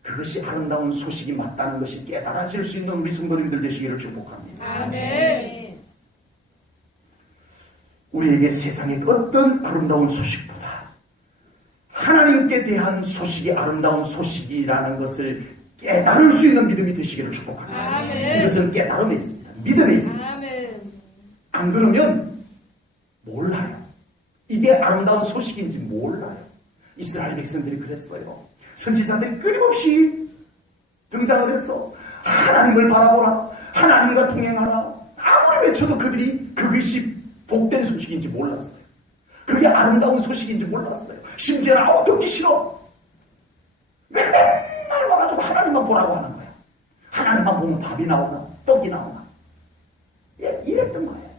그것이 아름다운 소식이 맞다는 것이 깨달아질 수 있는 우리 성도님들 되시기를 축복합니다. 아멘. 우리에게 세상의 어떤 아름다운 소식보다 하나님께 대한 소식이 아름다운 소식이라는 것을 깨달을 수 있는 믿음이 되시기를 축복합니다. 아멘. 이것은 깨달음에 있습니다. 믿음에 있습니다. 아멘. 안 그러면 몰라요. 이게 아름다운 소식인지 몰라요. 이스라엘 백성들이 그랬어요. 선지자들이 끊임없이 등장을 해서 하나님을 바라보라, 하나님과 동행하라. 아무리 외쳐도 그들이 그것이 복된 소식인지 몰랐어요. 그게 아름다운 소식인지 몰랐어요. 심지어는 듣기 싫어. 맨날 와가지고 하나님만 보라고 하는 거야. 하나님만 보면 밥이 나오나 떡이 나오나. 예, 이랬던 거예요.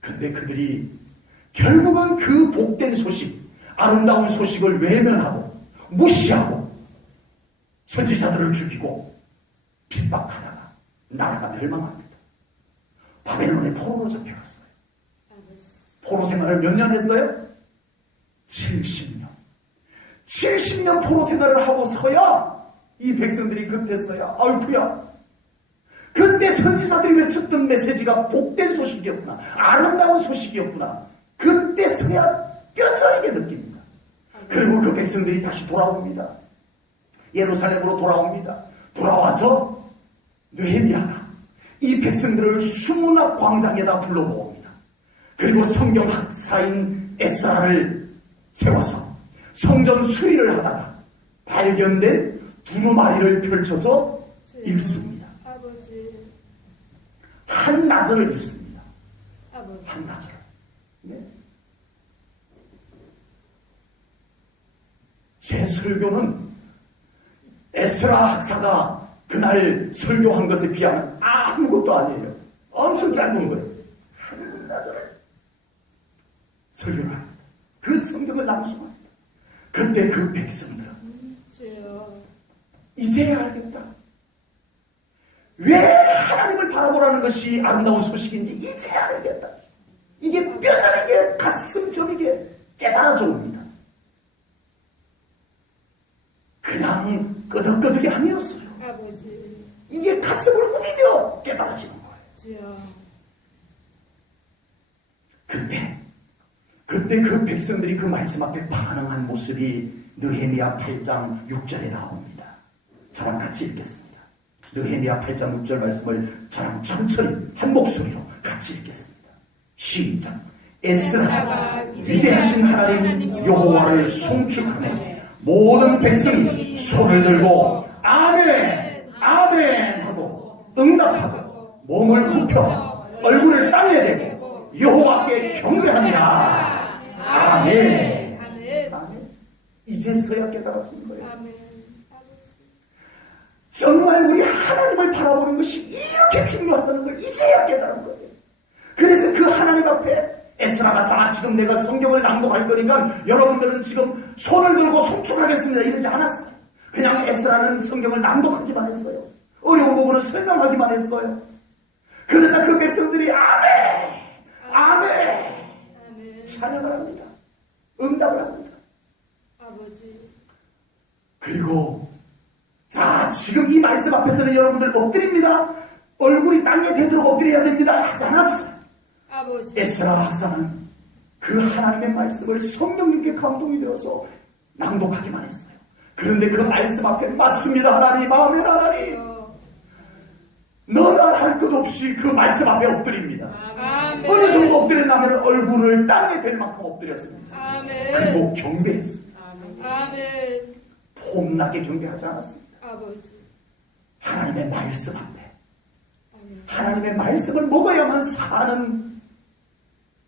근데 그들이 결국은 그 복된 소식, 아름다운 소식을 외면하고 무시하고 선지자들을 죽이고 핍박하다가 나라가 멸망합니다. 바벨론의 포로로 잡혀갔어요. 포로 생활을 몇 년 했어요? 70년. 70년 포로 생활을 하고서야 이 백성들이 그때서야 아이쿠야, 그때 선지자들이 외쳤던 메시지가 복된 소식이었구나, 아름다운 소식이었구나, 그때서야 뼈저리게 느낍니다. 그리고 그 백성들이 다시 돌아옵니다. 예루살렘으로 돌아옵니다. 돌아와서 느헤미야가 이 백성들을 수문학 광장에다 불러 모읍니다. 그리고 성경 학사인 에스라를 세워서 성전 수리를 하다가 발견된 두루마리를 펼쳐서 읽습니다. 아버지. 한나절을 읽습니다. 아버지. 한나절. 네? 제 설교는 에스라 학사가 그날 설교한 것에 비하면 아무것도 아니에요. 엄청 짧은 거예요. 한나절을 설교를 합니다. 그 성경을 낭송합니다. 그때 그 백성들은 주여. 이제야 알겠다. 왜 하나님을 바라보라는 것이 아름다운 소식인지 이제야 알겠다. 이게 뼈저리게 가슴 저리게 깨달아져 옵니다. 그냥 끄덕끄덕이 아니었어요. 아버지. 이게 가슴을 울리며 깨달아지는 거예요. 주여. 그때 그 백성들이 그 말씀 앞에 반응한 모습이 느헤미야 8장 6절에 나옵니다. 저랑 같이 읽겠습니다. 느헤미야 8장 6절 말씀을 저랑 천천히 한 목소리로 같이 읽겠습니다. 시작. 에스라가 위대하신 하나님 여호와를 송축하며 모든 백성이 손을 들고 아멘 아멘 하고 응답하고 몸을 굽혀 얼굴을 땅에 대고 여호와께 경배하니라. 아멘. 아멘. 이제서야 깨달아진 거예요. 아멘. 정말 우리 하나님을 바라보는 것이 이렇게 중요하다는 걸 이제야 깨달은 거예요. 그래서 그 하나님 앞에 에스라가 자 지금 내가 성경을 낭독할 거니까 여러분들은 지금 손을 들고 송축하겠습니다 이러지 않았어요. 그냥 에스라는 성경을 낭독하기만 했어요. 어려운 부분은 설명하기만 했어요. 그러나 그 백성들이 아멘 아멘 찬양을 합니다. 응답을 합니다. 아버지. 그리고 자 지금 이 말씀 앞에서는 여러분들 엎드립니다. 얼굴이 땅에 대도록 엎드려야 됩니다 하지 않았어요. 아버지. 에스라 학사는 그 하나님의 말씀을 성령님께 감동이 되어서 낭독하기만 했어요. 그런데 그 말씀 앞에 맞습니다 하나님 아멘 하나님 너나 할 것 없이 그 말씀 앞에 엎드립니다. 아멘. 어느 정도 엎드렸냐면 얼굴을 땅에 댈 만큼 엎드렸습니다. 아멘. 그리고 경배했습니다. 아멘. 폼나게 경배하지 않았습니다. 아버지. 하나님의 말씀 앞에 아멘. 하나님의 말씀을 먹어야만 사는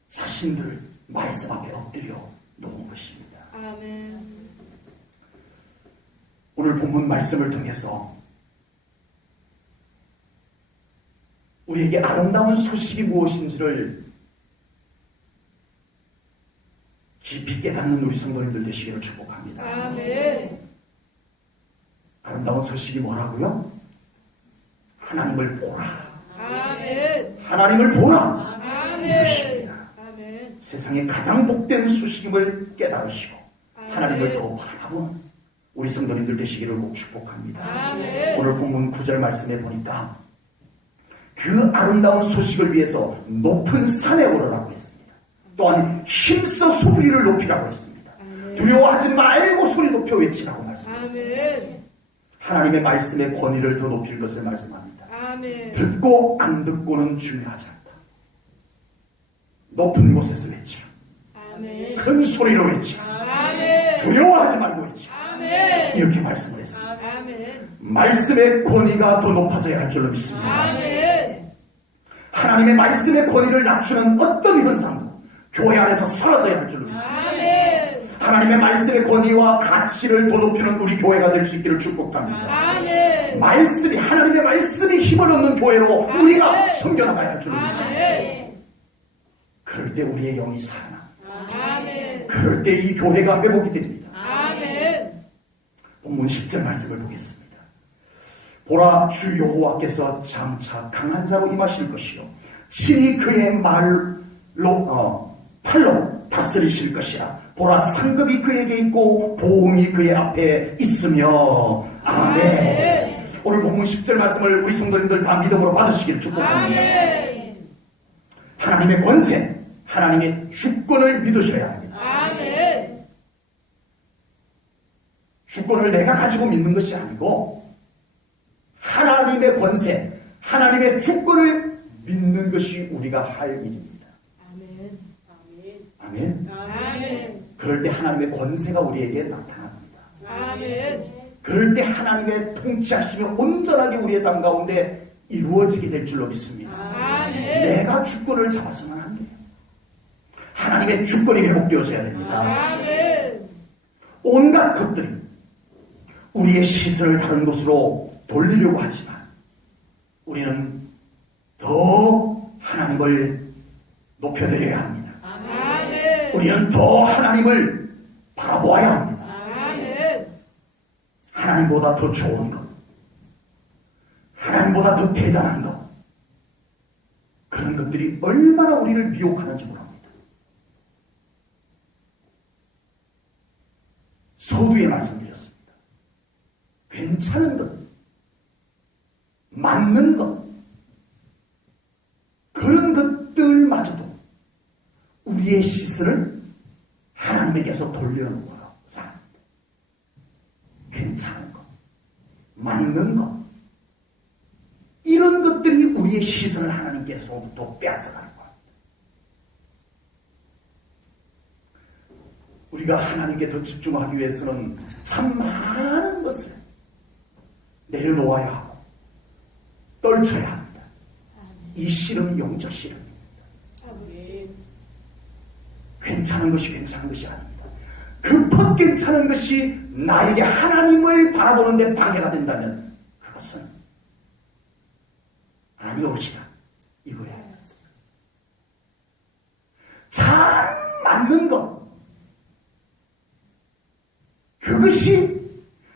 자신들을 말씀 앞에 엎드려 놓은 것입니다. 아멘. 오늘 본문 말씀을 통해서 우리에게 아름다운 소식이 무엇인지를 깊이 깨닫는 우리 성도님들 되시기를 축복합니다. 아멘. 아름다운 소식이 뭐라고요? 하나님을 보라. 아멘. 하나님을 보라. 아멘. 이것입니다. 아멘. 세상에 가장 복된 소식임을 깨달으시고 아멘. 하나님을 더 바라보는 우리 성도님들 되시기를 꼭 축복합니다. 아멘. 오늘 본문 9절 말씀에 보니까 그 아름다운 소식을 위해서 높은 산에 오르라고 했습니다. 또한 힘써 소리를 높이라고 했습니다. 아멘. 두려워하지 말고 소리 높여 외치라고 말씀하셨습니다. 아멘. 하나님의 말씀의 권위를 더 높일 것을 말씀합니다. 아멘. 듣고 안 듣고는 중요하지 않다. 높은 곳에서 외치라. 아멘. 큰 소리로 외치라. 아멘. 두려워하지 말고 외치라. 아멘. 이렇게 말씀을 했습니다. 아멘. 말씀의 권위가 더 높아져야 할 줄로 믿습니다. 아멘. 하나님의 말씀의 권위를 낮추는 어떤 현상도 교회 안에서 사라져야 할 줄로 믿습니다. 아멘. 하나님의 말씀의 권위와 가치를 더 높이는 우리 교회가 될 수 있기를 축복합니다. 아멘. 하나님의 말씀이 힘을 얻는 교회로 우리가 섬겨나가야 할 줄로 믿습니다. 아멘. 그럴 때 우리의 영이 살아나. 아멘. 그럴 때 이 교회가 회복이 됩니다. 아멘. 본문 10절 말씀을 보겠습니다. 보라 주 여호와께서 장차 강한 자로 임하실 것이요 친히 그의 팔로 다스리실 것이라. 보라 상급이 그에게 있고 보응이 그의 앞에 있으며. 아멘. 오늘 본문 10절 말씀을 우리 성도님들 다 믿음으로 받으시기를 축복합니다. 아멘. 하나님의 권세, 하나님의 주권을 믿으셔야 합니다. 아멘. 주권을 내가 가지고 믿는 것이 아니고 하나님의 권세, 하나님의 주권을 믿는 것이 우리가 할 일입니다. 아멘. 아멘. 아멘. 그럴 때 하나님의 권세가 우리에게 나타납니다. 아멘. 그럴 때 하나님의 통치하심이 온전하게 우리의 삶 가운데 이루어지게 될 줄로 믿습니다. 아멘. 내가 주권을 잡아서는 안 돼요. 하나님의 주권이 회복되어져야 됩니다. 아멘. 온갖 것들이 우리의 시선을 다른 곳으로 돌리려고 하지만 우리는 더 하나님을 높여드려야 합니다. 아멘. 우리는 더 하나님을 바라보아야 합니다. 아멘. 하나님보다 더 좋은 것, 하나님보다 더 대단한 것, 그런 것들이 얼마나 우리를 미혹하는지 모릅니다. 서두에 말씀드렸습니다. 괜찮은 것, 맞는 것, 그런 것들마저도 우리의 시선을 하나님에게서 돌려놓고자 합니다. 괜찮은 것, 맞는 것, 이런 것들이 우리의 시선을 하나님께서부터 빼앗아가는 겁니다. 우리가 하나님께 더 집중하기 위해서는 참 많은 것을 내려놓아야 하고 떨쳐야 합니다. 이 씨름이 영적 씨름입니다. 괜찮은 것이 괜찮은 것이 아닙니다. 급한 괜찮은 것이 나에게 하나님을 바라보는 데 방해가 된다면 그것은 아니올시다 이거예요. 잘 맞는 것, 그것이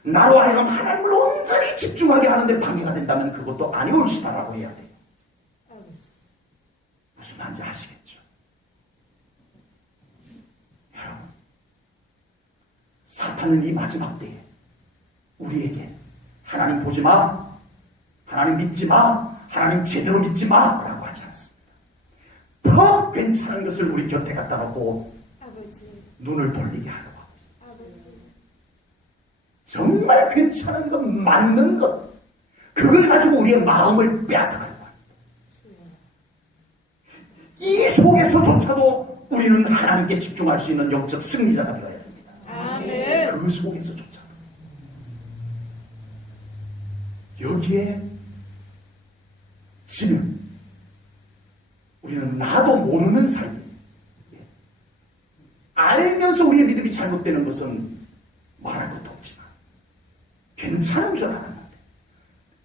나로 하여금 하나님을 온전히 집중하게 하는데 방해가 된다면 그것도 아니올시다라고 해야 돼요. 무슨 말인지 아시겠죠? 여러분, 사탄은 이 마지막 때에 우리에게 하나님 보지 마, 하나님 믿지 마, 하나님 제대로 믿지 마 라고 하지 않습니다. 더 괜찮은 것을 우리 곁에 갖다 놓고 눈을 돌리게 하려고 합니다. 정말 괜찮은 것, 맞는 것, 그걸 가지고 우리의 마음을 빼앗아가려고 합니다. 이 속에서조차도 우리는 하나님께 집중할 수 있는 영적 승리자가 되어야 됩니다. 아멘. 그 속에서조차 여기에 지금 우리는 나도 모르는 사이에 알면서 우리의 믿음이 잘못되는 것은 말할 것도 없지만 괜찮은 줄 알았는데,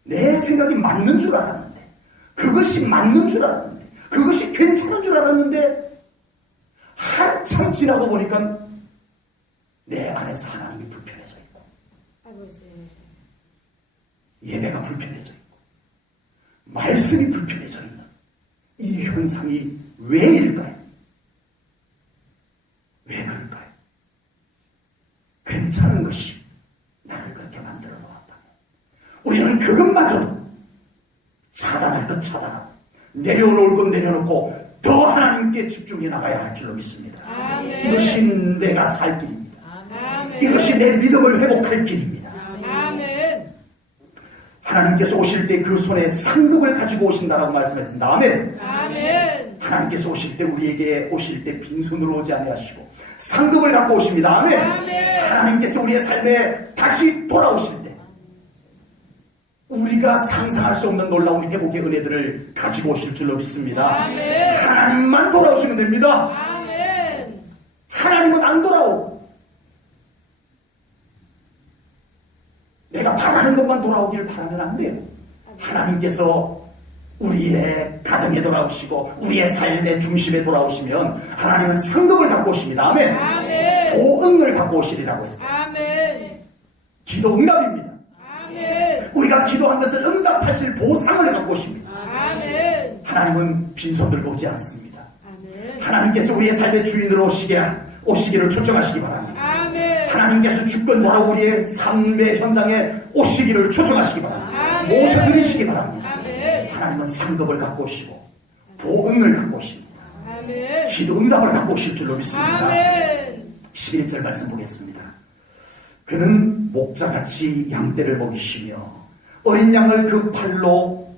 내 생각이 맞는 줄 알았는데, 그것이 맞는 줄 알았는데, 그것이 괜찮은 줄 알았는데 한참 지나고 보니까 내 안에서 하나님이 불편해져 있고 예배가 불편해져 있고 말씀이 불편해져 있는 이 현상이 왜일까요? 왜 그럴까요? 괜찮은 것이 나를 그렇게 만들어 놓았다. 우리는 그것마저도 차단할 것 차단하고 내려놓을 것 내려놓고 더 하나님께 집중해 나가야 할 줄로 믿습니다. 아멘. 이것이 내가 살 길입니다. 아멘. 이것이 내 믿음을 회복할 길입니다. 아멘. 하나님께서 오실 때 그 손에 상급을 가지고 오신다라고 말씀했습니다. 아멘. 아멘. 하나님께서 오실 때 우리에게 오실 때 빈손으로 오지 아니하시고 상급을 갖고 오십니다. 아멘. 아멘. 하나님께서 우리의 삶에 다시 돌아오실 때 우리가 상상할 수 없는 놀라운 회복의 은혜들을 가지고 오실 줄로 믿습니다. 아멘. 하나님만 돌아오시면 됩니다. 아멘. 하나님은 안 돌아오고 내가 바라는 것만 돌아오기를 바라면 안 돼요. 하나님께서 우리의 가정에 돌아오시고 우리의 삶의 중심에 돌아오시면 하나님은 상급을 갖고 오십니다. 아멘. 아멘. 보응을 갖고 오시리라고 했어요. 아멘. 기도 응답입니다. 아멘. 우리가 기도한 것을 응답하실 보상을 갖고 오십니다. 아멘. 하나님은 빈손 들고 오지 않습니다. 아멘. 하나님께서 우리의 삶의 주인으로 오시기를 초청하시기 바랍니다. 아멘. 하나님께서 주권자로 우리의 삶의 현장에 오시기를 초청하시기 바랍니다. 아멘. 모셔드리시기 바랍니다. 아멘. 하나님은 상급을 갖고 오시고 보응을 갖고 오십니다. 아멘. 기도 응답을 갖고 오실 줄로 믿습니다. 아멘. 11절 말씀 보겠습니다. 그는 목자같이 양떼를 먹이시며 어린 양을 그 팔로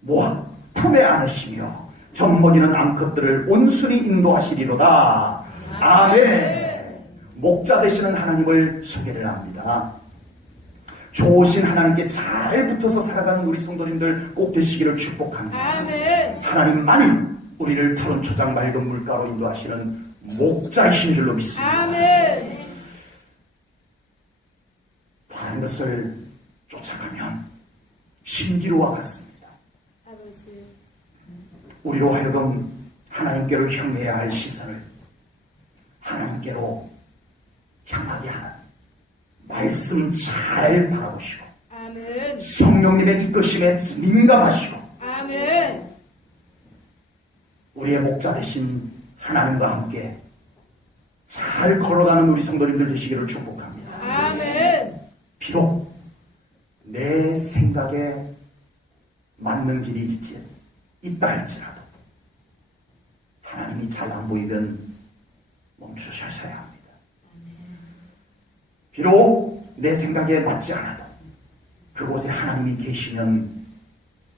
모아 품에 안으시며 젖먹이는 암컷들을 온순히 인도하시리로다. 아멘. 목자 되시는 하나님을 소개를 합니다. 좋으신 하나님께 잘 붙어서 살아가는 우리 성도님들 꼭 되시기를 축복합니다. 아멘. 하나님만이 우리를 푸른 초장 맑은 물가로 인도하시는 목자이신 줄로 믿습니다. 아멘. 다른 것을 쫓아가면 신기루와 같습니다. 아버지. 우리로 하여금 하나님께로 향해야 할 시선을 하나님께로 향하게 하는 말씀 잘 바라보시고 아멘. 성령님의 이끄심에 민감하시고 아멘. 우리의 목자 되신 하나님과 함께 잘 걸어가는 우리 성도님들 되시기를 축복합니다. 아멘. 비록 내 생각에 맞는 길이 있다 할지라도 하나님이 잘 안 보이면 멈추셔야 합니다. 비록 내 생각에 맞지 않아도 그곳에 하나님이 계시면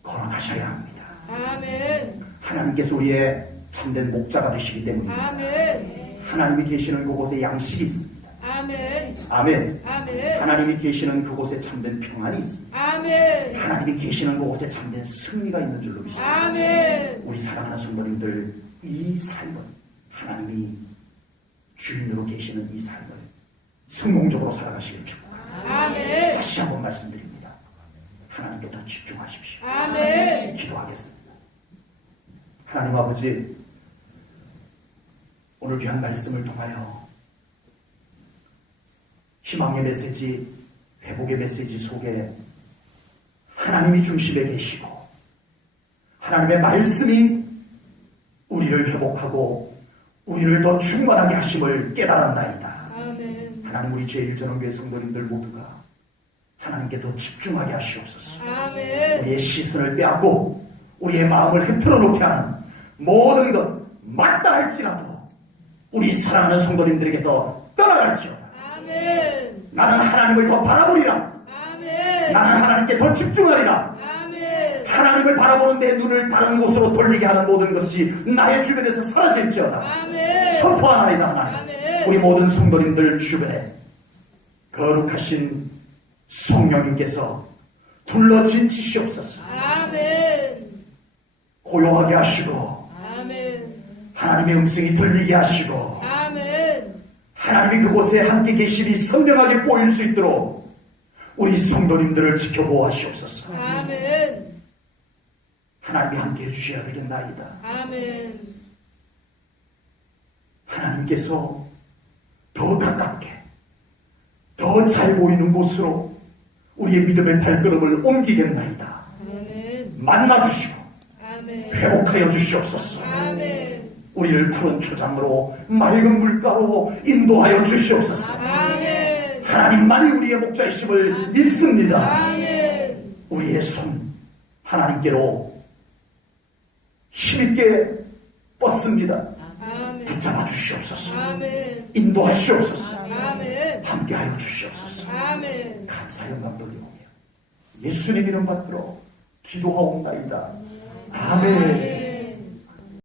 걸어가셔야 합니다. 아멘. 하나님께서 우리의 참된 목자가 되시기 때문입니다. 아멘. 하나님이 계시는 그곳에 양식이 있습니다. 아멘. 아멘. 아멘. 하나님이 계시는 그곳에 참된 평안이 있습니다. 아멘. 하나님이 계시는 그곳에 참된 승리가 있는 줄로 믿습니다. 아멘. 우리 사랑하는 성도님들, 이 삶은 하나님이 주인으로 계시는 이 삶을 성공적으로 살아가시길 축복합니다. 아멘. 다시 한번 말씀드립니다. 하나님께 더 집중하십시오. 아멘. 기도하겠습니다. 하나님 아버지, 오늘 귀한 말씀을 통하여 희망의 메시지, 회복의 메시지 속에 하나님이 중심에 계시고 하나님의 말씀이 우리를 회복하고 우리를 더 충만하게 하심을 깨달았나이다. 아멘. 하나님, 우리 제1전원교회 성도님들 모두가 하나님께 더 집중하게 하시옵소서. 아멘. 우리의 시선을 빼앗고 우리의 마음을 흐트러 놓게 하는 모든 것 맞다 할지라도 우리 사랑하는 성도님들에게서 떠나갈지어다. 아멘. 나는 하나님을 더 바라보리라. 아멘. 나는 하나님께 더 집중하리라. 아멘. 하나님을 바라보는 내 눈을 다른 곳으로 돌리게 하는 모든 것이 나의 주변에서 사라질지어다. 아멘. 선포하나이다. 하나님, 아멘. 우리 모든 성도님들 주변에 거룩하신 성령님께서 둘러진치시옵소서. 아멘. 고요하게 하시고 아멘. 하나님의 음성이 들리게 하시고 아멘. 하나님이 그곳에 함께 계시니 선명하게 보일 수 있도록 우리 성도님들을 지켜보아시옵소서. 아멘. 하나님이 함께 해주셔야 되겠나이다. 아멘. 하나님께서 더 가깝게 더 잘 보이는 곳으로 우리의 믿음의 발걸음을 옮기겠나이다. 아멘. 만나주시고 아멘. 회복하여 주시옵소서. 아멘. 우리를 푸른 초장으로 맑은 물가로 인도하여 주시옵소서. 아멘. 하나님만이 우리의 목자이심을 믿습니다. 아멘. 우리의 손 하나님께로 힘있게 뻗습니다. 아멘. 붙잡아 주시옵소서. 아멘. 인도하시옵소서. 아멘. 함께하여 주시옵소서. 아멘. 감사 영광 돌리오며 예수님 이름 받들어 기도하옵나이다. 아멘.